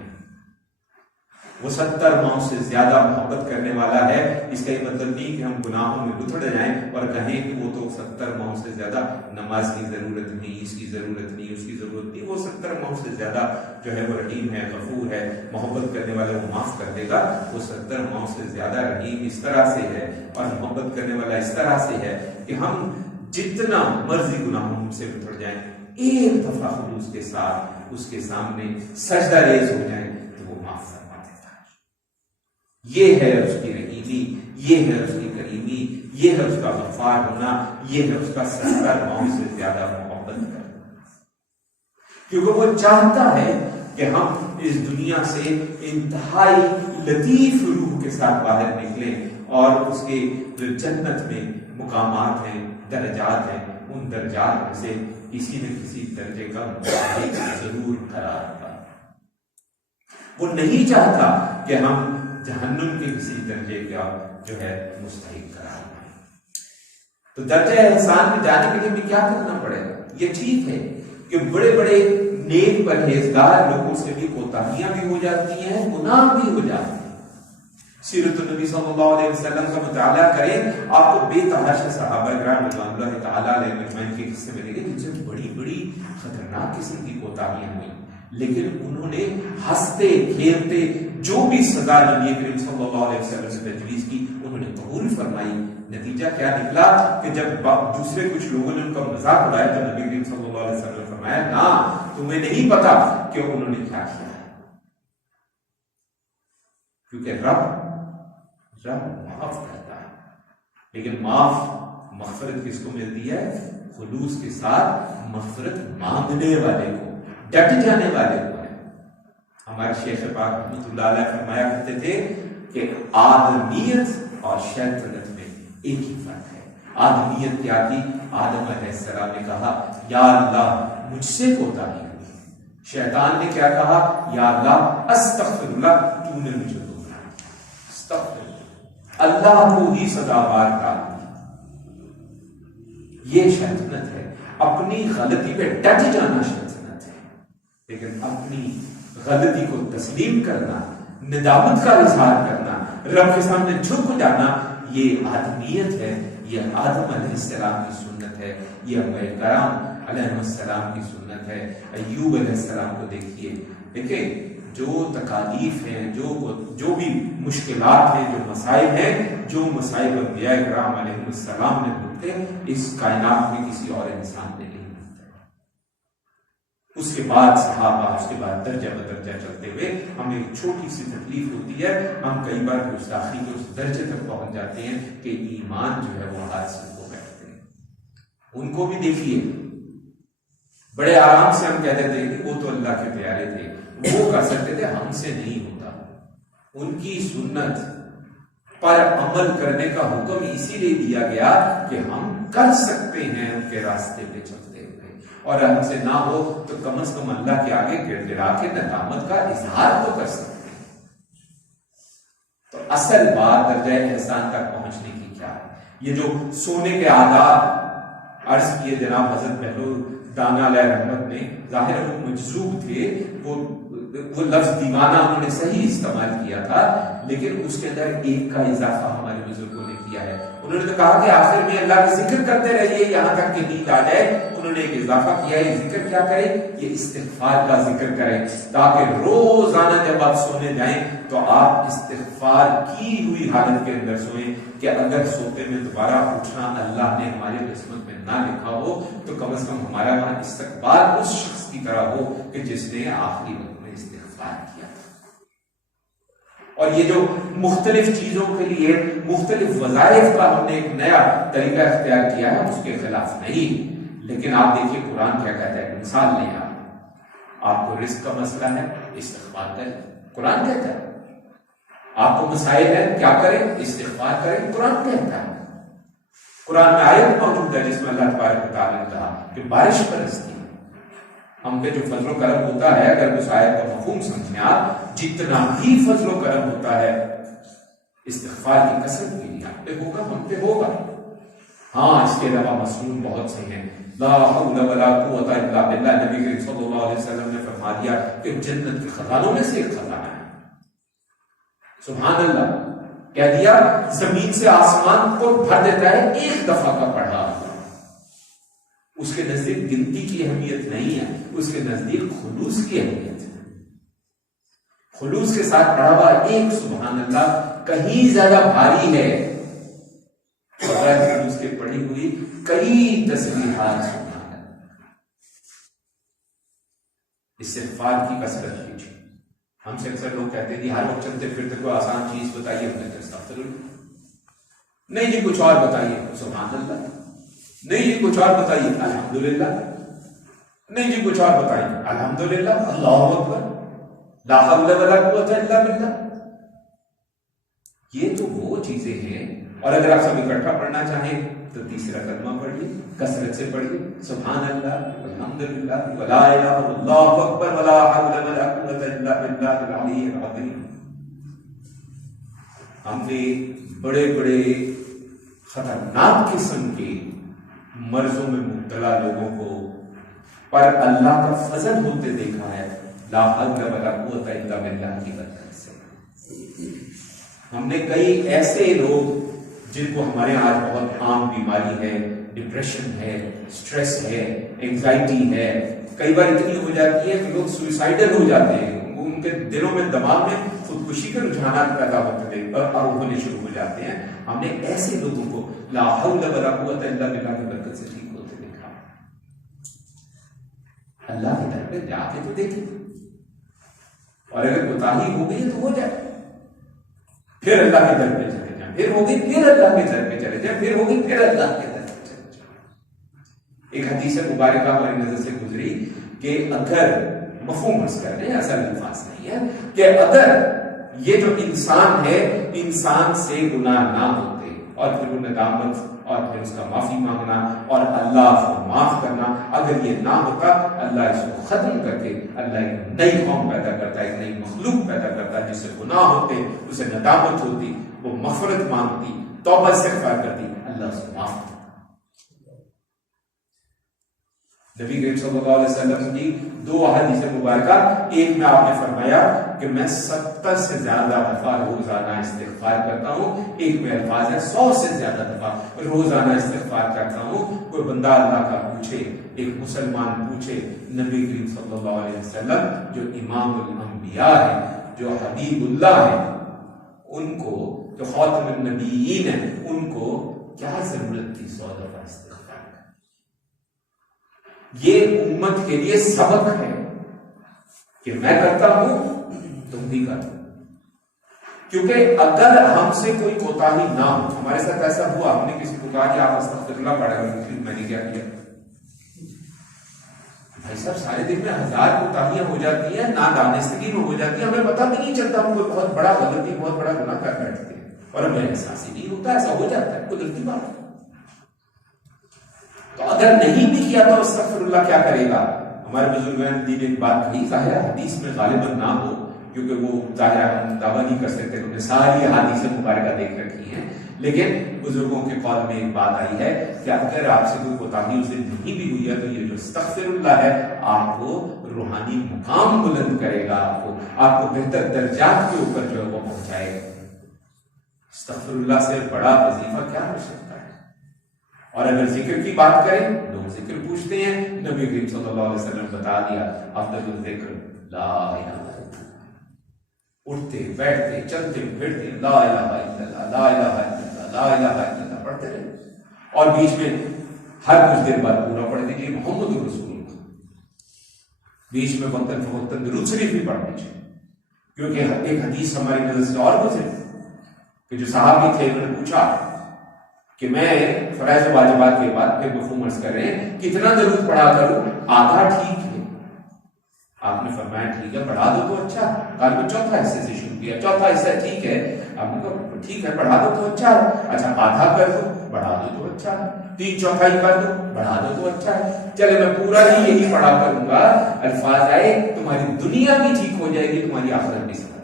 وہ 70 ماؤں سے زیادہ محبت کرنے والا ہے۔ اس کا یہ مطلب نہیں کہ ہم گناہوں میں اتر جائیں اور کہیں کہ وہ تو 70 ماؤں سے زیادہ نماز کی ضرورت نہیں، اس کی ضرورت نہیں، اس کی ضرورت نہیں۔ وہ 70 ماؤں سے زیادہ جو ہے وہ رحیم ہے، غفور ہے، محبت کرنے والا وہ معاف کر دے گا۔ وہ 70 ماؤں سے زیادہ رحیم اس طرح سے ہے اور محبت کرنے والا اس طرح سے ہے کہ ہم جتنا مرضی گناہوں سے اتر جائیں، ایک دفعہ خلوص کے ساتھ اس کے سامنے سجدہ ریز ہو جائیں تو وہ معاف فرما دیتا ہے۔ یہ ہے اس کی رحیمی، یہ ہے اس کی کریمی، یہ ہے اس کا غفار ہونا، یہ ہے اس کا 70 ماؤں سے زیادہ محبت کرنا، کیونکہ وہ چاہتا ہے کہ ہم اس دنیا سے انتہائی لطیف روح کے ساتھ باہر نکلیں اور اس کے جو جنت میں مقامات ہیں، درجات ہیں، ان درجات میں سے کسی نہ کسی درجے کا مستحق ضرور قرار پائے۔ وہ نہیں چاہتا کہ ہم جہنم کے کسی درجے کا جو ہے مستحق قرار پائے۔ تو درجہ احسان میں جانے کے لیے بھی کیا کرنا پڑے گا؟ یہ ٹھیک ہے کہ بڑے بڑے نیک پرہیزگار لوگوں سے بھی کوتاہیاں بھی ہو جاتی ہیں، گناہ بھی ہو جاتے ہیں۔ سیرت النبی صلی اللہ علیہ وسلم کا مطالعہ کریں، آپ کو بے تحاشا صحابہ کرام رضوان اللہ تعالیٰ علیہ اجمعین کے قصے ملیں گے جن سے بڑی بڑی خطرناک قسم کی کوتاہیاں ہوئی، لیکن انہوں نے ہنستے کھیلتے جو بھی سزا نبی کریم صلی اللہ علیہ وسلم سے تجویز کی انہوں نے قبول فرمائی۔ نتیجہ کیا نکلا کہ جب دوسرے کچھ لوگوں نے ان کا مذاق اڑایا تو نبی کریم صلی اللہ علیہ وسلم نے فرمایا نا تمہیں نہیں پتا کہ انہوں نے کیا کیا ہے، کیونکہ رب معاف کرتا ہے، لیکن مغفرت کس کو ملتی ہے؟ خلوص کے ساتھ مغفرت مانگنے والے کو، ڈٹ جانے والے کو ہے۔ ہمارے شیخ پاک رحمۃ اللہ علیہ فرمایا کرتے تھے کہ آدمیت اور شیطانت میں ایک ہی فرق ہے۔ آدمیت کیا تھی؟ آدم علیہ السلام نے کہا یا اللہ مجھ سے کوتاہی ہوئی، شیطان نے کیا کہا؟ یا اللہ استغفر اللہ تو نے مجھے دھوکا دیا، استغفر اللہ کو ہی سزاوار ڈال دی۔ یہ شیطنت ہے، اپنی غلطی پہ ڈٹ جانا شیطنت ہے، لیکن اپنی غلطی کو تسلیم کرنا، ندامت کا اظہار کرنا، رب کے سامنے جھک جانا، یہ آدمیت ہے، یہ آدم علیہ السلام کی سنت ہے، یہ انبیاء کرام علیہ السلام کی سنت ہے۔ ایوب علیہ السلام کو دیکھیے، دیکھیں جو تکالیف ہیں، جو بھی مشکلات ہیں، جو مسائل ہیں، جو مسائل انبیاء کرام علیہ السلام نے بھگتے اس کائنات میں کسی اور انسان نے نہیں بھگتے۔ اس کے بعد صحابہ، اس کے بعد درجہ بدرجہ چلتے ہوئے ہمیں ایک چھوٹی سی تکلیف ہوتی ہے، ہم کئی بار گستاخی کے اس درجے تک پہنچ جاتے ہیں کہ ایمان جو ہے وہ ہاتھ سے ہو بیٹھتے ہیں۔ ان کو بھی دیکھیے، بڑے آرام سے ہم کہتے تھے کہ وہ تو اللہ کے پیارے تھے، وہ کر سکتے تھے، ہم سے نہیں ہوتا۔ ان کی سنت پر عمل کرنے کا حکم اسی لیے دیا گیا کہ ہم کر سکتے ہیں ان کے راستے پہ چلتے ہوئے، اور ہم سے نہ ہو تو کم از کم اللہ کے آگے گڑ گڑا کے ندامت کا اظہار تو کر سکتے ہیں۔ تو اصل بات درجہ احسان تک پہنچنے کی کیا ہے؟ یہ جو سونے کے آداب عرض کیے جناب حضرت بہلول دانا علیہ رحمت نے، ظاہر وہ مجذوب تھے، وہ لفظ دیوانہ انہوں نے صحیح استعمال کیا تھا، لیکن اس کے اندر ایک کا اضافہ ہمارے بزرگوں نے کیا ہے. انہوں نے تو کہا کہ آخر میں اللہ کا ذکر کرتے رہیے یہاں تک کہ نیند آ جائے. انہوں نے ایک اضافہ کیا ہے، ذکر کیا کریں؟ یہ استغفار کا ذکر کریں، تاکہ روزانہ جب آپ سونے جائیں تو آپ استغفار کی ہوئی حالت کے اندر سوئیں، کہ اگر سوتے میں دوبارہ اٹھنا اللہ نے ہماری قسمت میں نہ لکھا ہو تو کم از کم ہمارا وہاں استقبال اس شخص کی طرح ہو کہ جس نے آخری وقت میں استغفار کیا. اور یہ جو مختلف چیزوں کے لیے مختلف وظائف کا ہم نے ایک نیا طریقہ اختیار کیا ہے، اس کے خلاف نہیں. لیکن آپ دیکھیے قرآن کیا کہتا ہے، مثال لیں آپ کو رزق کا مسئلہ ہے استغفار کریں، قرآن کہتا ہے. آپ کو مسائل ہے کیا کریں؟ استغفار کریں، قرآن کہتا ہے. قرآن میں آیت موجود ہے جس میں اللہ تبارک و تعالیٰ نے کہا کہ بارش برستی ہے. ہم پہ جو فضل و کرم ہوتا ہے، اگر اس آیت کا مفہوم سمجھیں آپ، جتنا بھی فضل و کرم ہوتا ہے استغفار کی کثرت کے لیے آپ پہ ہوگا، ہم پہ ہوگا. ہاں اس کے علاوہ مصنون بہت سے ہیں. لا حول ولا قوت الا باللہ، نبی کریم صلی اللہ علیہ وسلم نے فرما دیا کہ جنت کے خزانوں میں سے ایک خزانہ ہے. سبحان اللہ کہہ دیا، زمین سے آسمان کو بھر دیتا ہے ایک دفعہ کا پڑھا. اس کے نزدیک گنتی کی اہمیت نہیں ہے، اس کے نزدیک خلوص کی اہمیت ہے. خلوص کے ساتھ پڑھا ہوا ایک سبحان اللہ کہیں زیادہ بھاری ہے خلوص کے پڑھی ہوئی کئی تسبیحات. سبحان اللہ. استغفار کی کثرت کیجیے. ہم سے اکثر لوگ کہتے ہیں کہ ہر وقت چلتے پھرتے کوئی آسان چیز بتائیے، نہیں جی کچھ اور بتائیے، سبحان اللہ. نہیں جی کچھ اور بتائیے، الحمدللہ. نہیں جی کچھ اور بتائیے، الحمدللہ، اللہ اکبر، لا حول ولا قوت الا باللہ. یہ تو وہ چیزیں ہیں. اور اگر آپ سب اکٹھا پڑھنا چاہیں تو تیسرا کلمہ پڑھیے، کثرت سے پڑھیے، سبحان اللہ، الحمدللہ، ولا الہ الا اللہ اکبر، ولا حول ولا قوت الا باللہ العلی العظیم. ہم نے بڑے بڑے خطرناک قسم کے مرضوں میں مبتلا لوگوں کو پر اللہ کا فضل ہوتے دیکھا ہے، لا حول ولا قوت الا باللہ کی برکت سے. ہم نے کئی ایسے لوگ جن کو ہمارے یہاں آج بہت عام بیماری ہے، ڈپریشن ہے، سٹریس ہے، انگزائٹی ہے، کئی بار اتنی ہو جاتی ہے کہ لوگ سوئسائڈل ہو جاتے ہیں. ان کے دلوں میں دماغ میں خودکشی کے رجحانات پیدا ہوتے ہیں اور ہونے شروع ہو جاتے ہیں. ہم نے ایسے لوگوں کو لا حول ولا قوت الا باللہ کی برکت سے ٹھیک ہوتے دیکھا. اللہ کی طرف پہ جا کے تو دیکھیں، اور اگر کوتاہی ہو گئی تو ہو جائے، پھر اللہ کی طرف پہ چلے جائیں، پھر ہوگی پھر اللہ کی طرف پہ چلے جائیں، پھر ہوگی پھر اللہ کی طرف پہ چلے جائیں. ایک حدیث مبارکہ ہماری نظر سے گزری کہ اگر مفہوم اس کر رہے ہیں، اصل الفاظ نہیں ہے، کہ اگر یہ جو انسان ہے انسان سے گناہ نہ ہوتے اور پھر وہ ندامت اور پھر اس کا معافی مانگنا اور اللہ کو معاف کرنا، اگر یہ نہ ہوتا اللہ اس کو ختم کر کے اللہ ایک نئی قوم پیدا کرتا ہے، ایک نئی مخلوق پیدا کرتا ہے جس سے گناہ ہوتے، اسے ندامت ہوتی، وہ مغفرت مانگتی، توبہ استغفار کرتی، اللہ اس کو معاف کرتا. نبی کریم صلی اللہ علیہ وسلم کی دو احادیث مبارکہ، ایک میں آپ نے فرمایا کہ میں 70 سے زیادہ دفعہ روزانہ استغفار کرتا ہوں، ایک میں الفاظ ہے 100 سے زیادہ دفعہ روزانہ استغفار کرتا ہوں. کوئی بندہ اللہ کا پوچھے، ایک مسلمان پوچھے، نبی کریم صلی اللہ علیہ وسلم جو امام الانبیاء ہے، جو حبیب اللہ ہے، ان کو جو خاتم النبیین ہے، ان کو کیا ضرورت تھی 100 دفعہ استغفار؟ یہ امت کے لیے سبق ہے کہ میں کرتا ہوں تم بھی کرو. کیونکہ اگر ہم سے کوئی کوتاہی نہ ہو، ہمارے ساتھ ایسا ہوا، ہم نے کسی کو کہا کہ آپ استغفر اللہ پڑھیں، میں نے کیا کیا؟ بھائی صاحب سارے دن میں 1000 کوتاہیاں ہو جاتی ہیں، نادانستگی میں ہو جاتی ہیں، ہمیں پتہ بھی نہیں چلتا، ہم کوئی بہت بڑا غلطی بہت بڑا گناہ کر بیٹھتے ہیں اور ہمیں احساس ہی نہیں ہوتا. ایسا ہو جاتا ہے، قدرتی بات ہے. تو اگر نہیں بھی کیا تو استغفر اللہ کیا کرے گا؟ ہمارے بزرگان دین ایک بات کہی، ظاہر حدیث میں غالباً نہ ہو کیونکہ وہ ظاہر ہم دعویٰ نہیں کر سکتے، ہم نے ساری حدیث مبارکہ دیکھ رکھی ہیں، لیکن بزرگوں کے قول میں ایک بات آئی ہے کہ اگر آپ سے کوئی کوتاہی اسے نہیں بھی ہوئی ہے تو یہ جو استغفر اللہ ہے آپ کو روحانی مقام بلند کرے گا، آپ کو بہتر درجات کے اوپر جو ہے وہ پہنچائے گا۔ استغفر اللہ سے بڑا وظیفہ کیا ہو سکتا ہے؟ اور اگر ذکر کی بات کریں، لوگ ذکر پوچھتے ہیں، نبی کریم صلی اللہ علیہ وسلم بتا دیا افضل الذکر لا الہ الا اللہ، اٹھتے بیٹھتے چلتے پھرتے لا الہ الا اللہ لا الہ الا اللہ لا الہ الا اللہ پڑھتے رہے، اور بیچ میں ہر کچھ دیر بعد پورا پڑھ دیجیے محمد رسول اللہ، بیچ میں وقتاً فوقتاً درود شریف بھی پڑھ دیجیے، کیونکہ ایک حدیث ہماری نظر سے اور گزری کہ جو صحابی تھے انہوں نے پوچھا کہ میں فرائض و واجبات کے بعد پھر مفہوم عرض کر رہے ہیں کتنا درود پڑھا کروں؟ آدھا ٹھیک ہے، آپ نے فرمایا ٹھیک ہے بڑھا دو تو اچھا، کل میں چوتھا حصے سے شروع کیا، چوتھا حصہ ٹھیک ہے، آپ نے کہا ٹھیک ہے بڑھا دو تو اچھا ہے، اچھا آدھا کر دو بڑھا دو تو اچھا ہے، 3/4 کر دو بڑھا دو تو اچھا ہے، چلے میں پورا ہی یہی پڑھا کروں گا، الفاظ آئے تمہاری دنیا بھی ٹھیک ہو جائے گی، تمہاری آخرت بھی سمجھ۔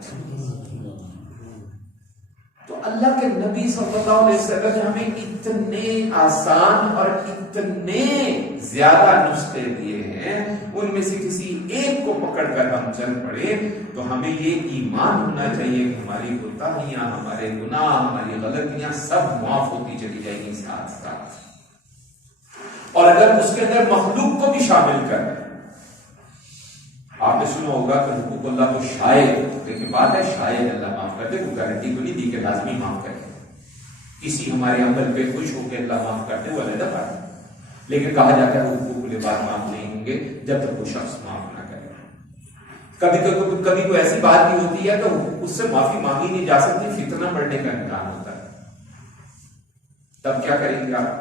تو اللہ کے نبی صلی اللہ علیہ وسلم نے ہمیں اتنے آسان اور اتنے زیادہ نسخے دیے ہیں، ان میں سے کسی ایک کو پکڑ کر ہم چل پڑے تو ہمیں یہ ایمان ہونا چاہیے کہ ہماری کوتاہیاں، ہمارے گناہ، ہماری غلطیاں سب معاف ہوتی چلی جائیں گی ساتھ ساتھ۔ اور اگر اس کے اندر مخلوق کو بھی شامل کر، آپ نے سنا ہوگا کہ حقوق اللہ کو شاید، لیکن بات ہے شاید اللہ معاف کر دے، کوئی گارنٹی کو نہیں دی کہ لازمی معاف کرے، کسی ہمارے عمل پہ خوش ہو کے اللہ معاف کر دے وہ علیحدہ بات ہے، لیکن کہا جاتا ہے حقوق العباد معاف نہیں ہوں گے جب تک وہ شخص معاف نہ کرے۔ کبھی کوئی ایسی بات بھی ہوتی ہے تو اس سے معافی مانگی نہیں جا سکتی، فتنہ بڑھنے کا امکان ہوتا ہے، تب کیا کریں گے آپ؟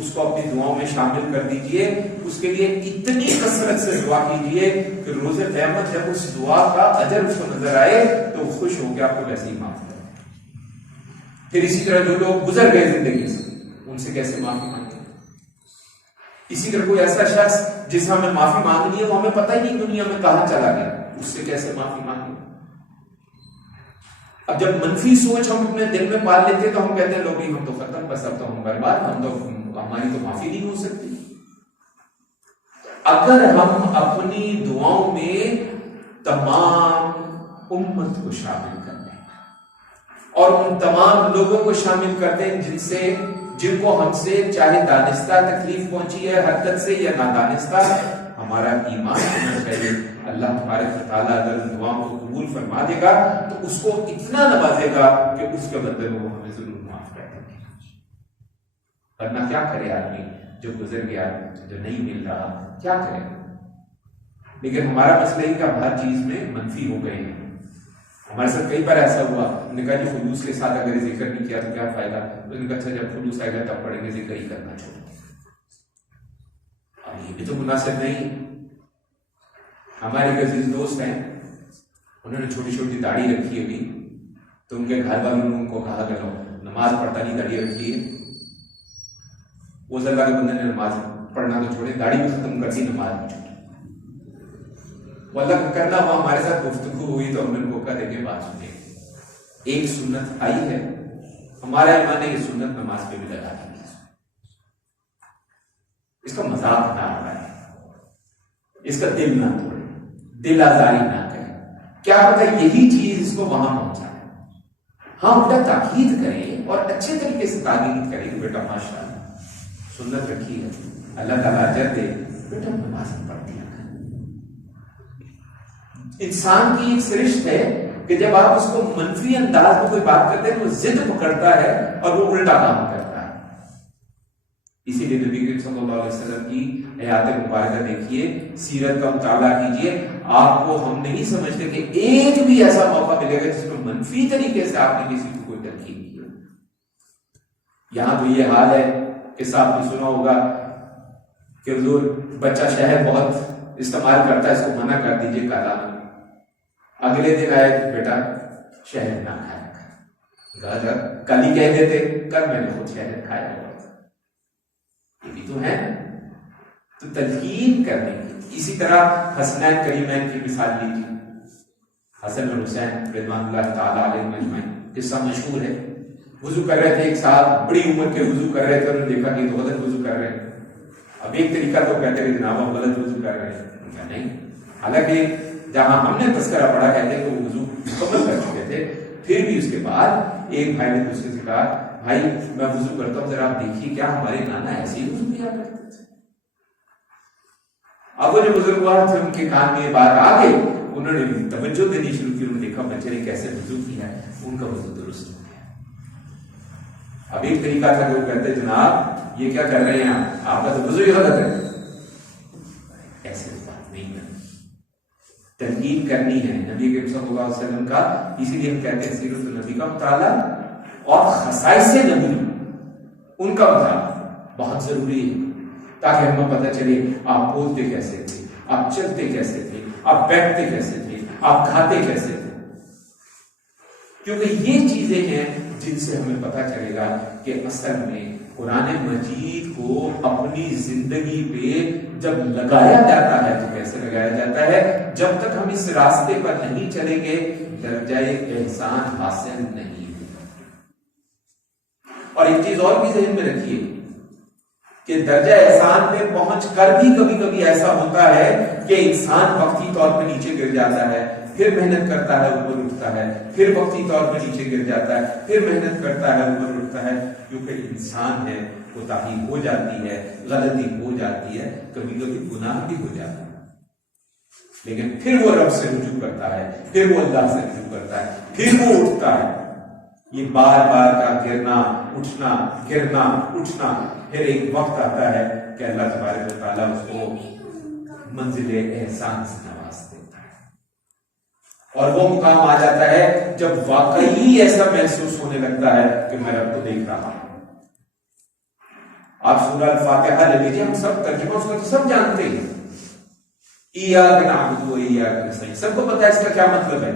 اس کو اپنی دعاؤں میں شامل کر دیجئے، اس کے لیے اتنی کثرت سے دعا کیجئے کہ روز قیامت جب اس دعا کا اجر اس کو نظر آئے تو خوش ہو کے آپ کو ویسے ہی معاف کرے۔ پھر اسی طرح جو لوگ گزر گئے زندگی سے، ان سے کیسے معافی مانگیں؟ اسی طرح کوئی ایسا شخص جس سے ہمیں معافی مانگنی ہے وہ ہمیں پتہ ہی نہیں دنیا میں کہاں چلا گیا، اس سے کیسے معافی مانگیں؟ اب جب منفی سوچ ہم اپنے دل میں پال لیتے تو ہم کہتے ہیں لوگ ہم تو ختم، بس اب تو ہم برباد، ہماری تو معافی نہیں ہو سکتی۔ اگر ہم اپنی دعاؤں میں تمام امت کو شامل کر لیں اور ان تمام لوگوں کو شامل کر دیں جن کو ہم سے چاہے دانستہ تکلیف پہنچی ہے حرکت سے یا نادانستہ، ہمارا ایمان ہونا چاہیے اللہ تبارک و تعالیٰ اگر ان دعاؤں کو قبول فرما دے گا تو اس کو اتنا نوازے گا کہ اس کے بدلے میں وہ ہمیں ضرور معاف کر دیں گے۔ ورنہ کیا کرے آدمی جو گزر گیا، جو نہیں مل رہا، کیا کرے؟ لیکن ہمارا مسئلہ ہی کہ ہم ہر چیز میں منفی ہو گئے ہیں۔ ہمارے ساتھ کئی بار ایسا ہوا، انہوں نے کہا جی خلوص کے ساتھ اگر ذکر نہیں کیا تو کیا فائدہ؟ انہوں نے کہا اچھا جب خلوص آئے گا تب پڑھیں گے، ذکر ہی کرنا چھوڑ دیں۔ اب یہ بھی تو مناسب نہیں۔ ہمارے ایک عزیز دوست ہیں، انہوں نے چھوٹی چھوٹی داڑھی رکھی ابھی، تو ان کے گھر والوں نے ان کو کہا کہ نماز پڑھتا نہیں، داڑھی رکھی ہے۔ وہ اللہ کے بندے نے نماز پڑھنا تو چھوڑے، داڑھی بھی ختم کر دی، نماز بھی چھوڑی۔ وہ اللہ کا کرنا ہوا ہمارے ساتھ گفتگو ہوئی تو ہم نے ان کو کہا دیکھیں بات سنیں، ایک سنت آئی ہے، ہمارا ایمان ہے یہ سنت نماز پہ بھی لگا دیں گے، اس کا مذاق نہ اڑائیں، اس کا دل نہ توڑیں، دل آزاری نہ کریں، کیا پتہ یہی چیز اس کو وہاں پہنچائے۔ ہاں الٹا تاکید کریں اور اچھے طریقے سے تاکید کریں کہ بیٹا ماشاءاللہ سنت رکھی ہے، اللہ تعالیٰ اجر دے، بیٹا نماز پڑھ دیا۔ انسان کی ایک سرشت ہے کہ جب آپ اس کو منفی انداز میں کوئی بات کرتے ہیں تو وہ ضد پکڑتا ہے اور وہ الٹا کام کرتا ہے۔ اسی لیے نبی کریم صلی اللہ علیہ وسلم کی حیات مبارکہ دیکھیے، سیرت کا مطالعہ کیجئے، آپ کو ہم نہیں سمجھتے کہ ایک بھی ایسا موقع ملے گا جس میں منفی طریقے سے آپ نے کسی کو کوئی تنقید کی ہو۔ یہاں تو یہ حال ہے کہ صاحب نے سنا ہوگا کہ حضور بچہ شہد بہت استعمال کرتا ہے، اس کو منع کر دیجئے کالا۔ اگلے دن آئے کہ بیٹا شہد نہ کھایا کر، کل ہی کہہ دیتے کل میں نے خود شہد کھایا ہوا تھا، یہ بھی تو ہے تو تلقین کرنے کی۔ اسی طرح حسنین کریمین کی مثال لیجیے، حسن اور حسین رضوان اللہ تعالیٰ علیہ اجمعین، قصہ مشہور ہے وضو کر رہے تھے، ایک صاحب بڑی عمر کے وضو کر رہے تھے، انہوں نے دیکھا کہ غلط وضو کر رہے ہیں. اب ایک طریقہ تو کہتے ہیں جناب ہم غلط وضو کر رہے ہیں، نہیں. حالانکہ جہاں ہم نے تذکرہ پڑھا کہتے ہیں کہ وہ وضو مکمل کر چکے تھے، پھر بھی اس کے بعد ایک بھائی نے دوسرے سے کہا بھائی میں وضو کرتا ہوں، ذرا آپ دیکھیے کیا ہمارے نانا ایسے ہی وضو کیا کرتے تھے. اب وہ جو بزرگ ہوا تھے ان کے کان میں یہ بات آ گئی، انہوں نے توجہ دینی شروع کی، انہوں نے دیکھا بچے نے کیسے وضو کیا ہے، ان کا وضو درست ہو گیا. اب ایک طریقہ تھا کہ وہ کہتے جناب یہ کیا کر رہے ہیں آپ کا تو وضو ہی غلط ہے. ایسے بات نہیں کرنی، تنقید کرنی ہے نبی کریم صلی اللہ علیہ وسلم کا. اسی لیے ہم کہتے ہیں سیرت النبی کا مطالعہ اور خصائص نبی ان کا مطالعہ بہت ضروری ہے، تاکہ ہمیں پتہ چلے آپ بولتے کیسے تھے، آپ چلتے کیسے تھے، آپ بیٹھتے کیسے تھے، آپ کھاتے کیسے تھے. کیونکہ یہ چیزیں ہیں جن سے ہمیں پتہ چلے گا کہ اصل میں قرآن مجید کو اپنی زندگی پہ جب لگایا جاتا ہے تو کیسے لگایا جاتا ہے. جب تک ہم اس راستے پر نہیں چلیں گے درجہ احسان حاصل نہیں ہوگا. اور ایک چیز اور بھی ذہن میں رکھیے کہ درجہ احسان پہ پہنچ کر بھی کبھی کبھی ایسا ہوتا ہے کہ انسان وقتی طور پہ نیچے گر جاتا ہے، پھر محنت کرتا ہے اوپر اٹھتا ہے، پھر وقتی طور پہ نیچے گر جاتا ہے، پھر محنت کرتا ہے اوپر اٹھتا ہے. کیونکہ انسان ہے، کوتاہی ہو جاتی ہے، غلطی ہو جاتی ہے، کبھی کبھی گناہ بھی ہو جاتا ہے، لیکن پھر وہ رب سے رجوع کرتا ہے، پھر وہ اللہ سے رجوع کرتا ہے، پھر وہ اٹھتا ہے. یہ بار بار کا گرنا اٹھنا گرنا اٹھنا، پھر ایک وقت آتا ہے کہ اللہ تبارک و تعالیٰ اس کو منزل احسان سے نواز دیتا ہے، اور وہ مقام آ جاتا ہے جب واقعی ایسا محسوس ہونے لگتا ہے کہ میں رب کو دیکھ رہا ہوں. آپ سورہ الفاتحہ لے لیجیے، ہم سب ترجمہ اس کا تو سب جانتے ہیں، ایاک نعبد و ایاک نستعین، سب کو پتا ہے اس کا کیا مطلب ہے.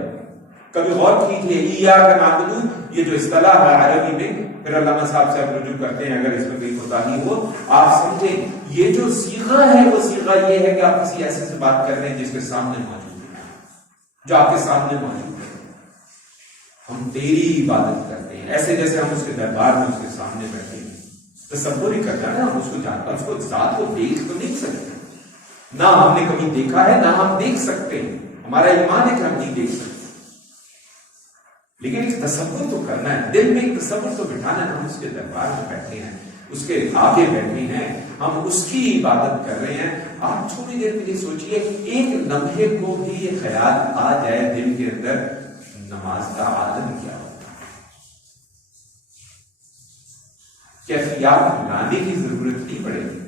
کبھی غور کیجیے ایاک نعبد، یہ جو اصطلاح ہے عربی میں، پھر علامہ صاحب سے آپ رجوع کرتے ہیں اگر اس میں کوئی کوتاہی ہو. آپ سمجھیں یہ جو صیغہ ہے وہ صیغہ یہ ہے کہ آپ کسی ایسے سے بات کر رہے ہیں جس کے سامنے موجود ہے، جو آپ کے سامنے موجود ہے. ہم تیری عبادت کرتے ہیں ایسے جیسے ہم اس کے دربار میں اس کے سامنے بیٹھے ہیں. تصور ہی کرتا ہے، ہم اس کو جانتا، اس کو ذات کو دیکھ تو نہیں سکتے، نہ ہم نے کبھی دیکھا ہے نہ ہم دیکھ سکتے ہیں. ہمارا ایمان ہے کہ ہم نہیں دیکھ سکتے، لیکن ایک تصور تو کرنا ہے، دل میں ایک تصور تو بٹھانا ہے. ہم اس کے دربار میں بیٹھے ہیں، اس کے آگے بیٹھے ہیں، ہم اس کی عبادت کر رہے ہیں. آپ تھوڑی دیر کے لیے سوچئے، ایک لمحے کو بھی یہ خیال آ جائے دل کے اندر نماز کا عالم کیا ہوتا ہے. کیفیات لانے کی ضرورت نہیں پڑے گی،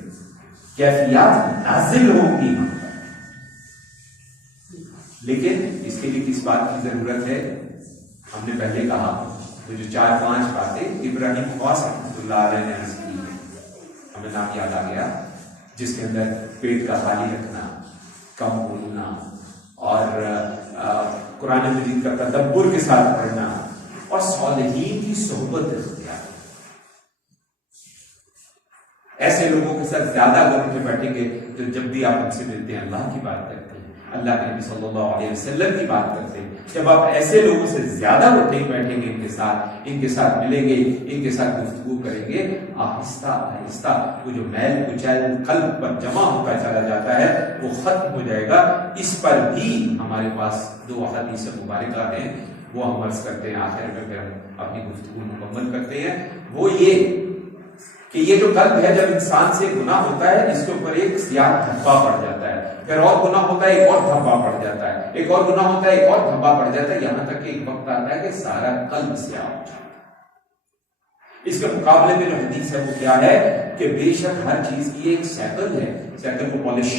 کیفیات نازل ہوں گی ہم پر. لیکن اس کے لیے کس بات کی ضرورت ہے؟ ہم نے پہلے کہا تو جو 4-5 باتیں ابراہیم خواص رحمۃ اللہ علیہ نے عرض کی ہیں، ہمیں نام یاد آ گیا، جس کے اندر پیٹ کا خالی رکھنا، کم بولنا، اور قرآن مجید کا تدبر کے ساتھ پڑھنا، اور صالحین کی صحبت اختیار. ایسے لوگوں کے ساتھ زیادہ اگر اٹھے بیٹھیں گے تو جب بھی آپ ان سے ملتے ہیں اللہ کی بات کرتے ہیں، اللہ کے نبی صلی اللہ علیہ وسلم کی بات کرتے ہیں. جب آپ ایسے لوگوں سے زیادہ اٹھیں بیٹھیں گے، ان کے ساتھ ملیں گے، ان کے ساتھ گفتگو کریں گے، آہستہ آہستہ وہ جو میل کچیل قلب پر جمع ہوتا چلا جاتا ہے وہ ختم ہو جائے گا. اس پر بھی ہمارے پاس 2 احادیث مبارکہ ہیں، وہ ہم عرض کرتے ہیں آخر میں، پھر ہم اپنی گفتگو مکمل کرتے ہیں. وہ یہ کہ یہ جو قلب ہے جب انسان سے گناہ ہوتا ہے اس کے اوپر ایک سیاہ دھبا پڑ جاتا ہے، پھر اور گناہ ہوتا ہے ایک اور دھبا پڑ جاتا ہے، ایک اور گناہ ہوتا ہے ایک اور دھبا پڑ جاتا ہے، یہاں تک کہ ایک وقت آتا ہے کہ سارا قلب سیاہ ہو جاتا ہے. اس کے مقابلے میں جو حدیث ہے وہ کیا ہے کہ بے شک ہر چیز کی ایک سائیکل ہے، سائیکل کو پالش،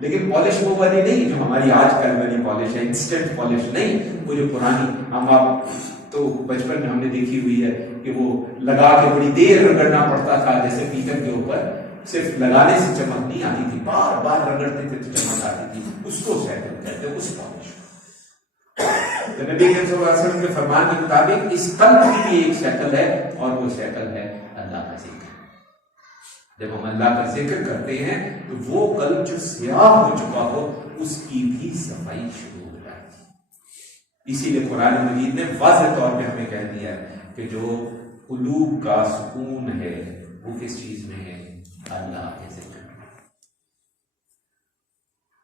لیکن پالش وہ والی نہیں جو ہماری آج کل والی پالش ہے، انسٹنٹ پالش نہیں، وہ جو پرانی ہم آپ تو بچپن میں ہم نے دیکھی ہوئی ہے کہ وہ لگا کے بڑی دیر رگڑنا پڑتا تھا، جیسے پیتل کے اوپر صرف لگانے سے چمک نہیں آتی تھی، بار بار رگڑتے تھے تو چمک آتی تھی. اس کو سائیکل کہتے ہیں، اس پالش. تو نبی صلی اللہ علیہ وسلم کے فرمان کے مطابق اس قلب کی بھی ایک سائیکل ہے، اور وہ سائیکل ہے اللہ کا ذکر. جب ہم اللہ کا ذکر کرتے ہیں تو وہ قلب جو سیاہ ہو چکا ہو اس کی بھی صفائی شروع ہو جاتی ہے. اسی لیے قرآن مجید نے واضح طور پہ ہمیں کہہ دیا ہے کہ جو قلوب کا سکون ہے وہ کس چیز میں ہے؟ اللہ کے ذکر۔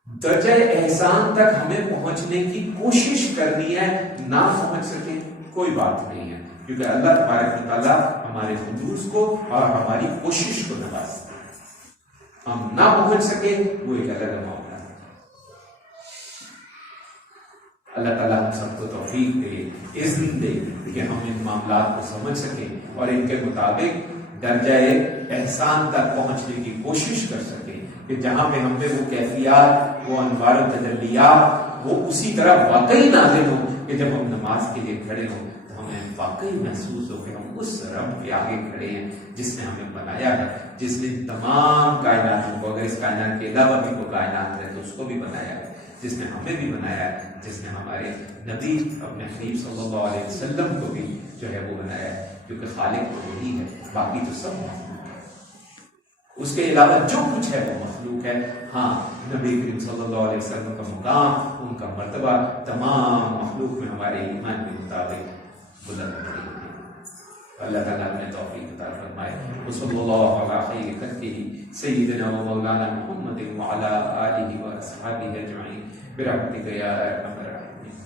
درجہ احسان تک ہمیں پہنچنے کی کوشش کرنی ہے، نہ پہنچ سکے کوئی بات نہیں ہے، کیونکہ اللہ تبارک و تعالیٰ ہمارے حدوث کو اور ہماری کوشش کو نوازتے ہیں۔ ہم نہ پہنچ سکے وہ ایک الگ معاملہ ہے۔ اللہ تعالیٰ ہم سب کو توفیق دے، اذن دے کہ ہم ان معاملات کو سمجھ سکیں اور ان کے مطابق درجہ احسان تک پہنچنے کی کوشش کر سکیں، کہ جہاں پہ ہم پہ وہ کیفیات، وہ انوار و تجلیات وہ اسی طرح واقعی نازل ہو کہ جب ہم نماز کے لیے کھڑے ہوں تو ہمیں واقعی محسوس ہو کہ ہم اس رب کے آگے کھڑے ہیں جس نے ہمیں بنایا ہے، جس نے تمام کائنات کو، اگر اس کائنات کے علاوہ بھی کوئی کائنات ہے تو اس کو بھی بنایا ہے، جس نے ہمیں بھی بنایا ہے، جس نے ہمارے نبی اپنے حبیب صلی اللہ علیہ وسلم کو بھی جو ہے وہ بنایا ہے، کیونکہ خالق تو وہی ہے، باقی تو سب مخلوق ہے، اس کے علاوہ جو کچھ ہے وہ مخلوق ہے۔ ہاں، نبی کریم صلی اللہ علیہ وسلم کا مقام، ان کا مرتبہ تمام مخلوق میں ہمارے ایمان کے مطابق بلند ہے۔ اللہ تعالیٰ نے توفیق عطا فرمائے۔ وصلی اللہ علی خیر خلقہ سیدنا و مولانا محمد وعلی آلہ و اصحابہ اجمعین برحمتک یا ارحم الراحمین۔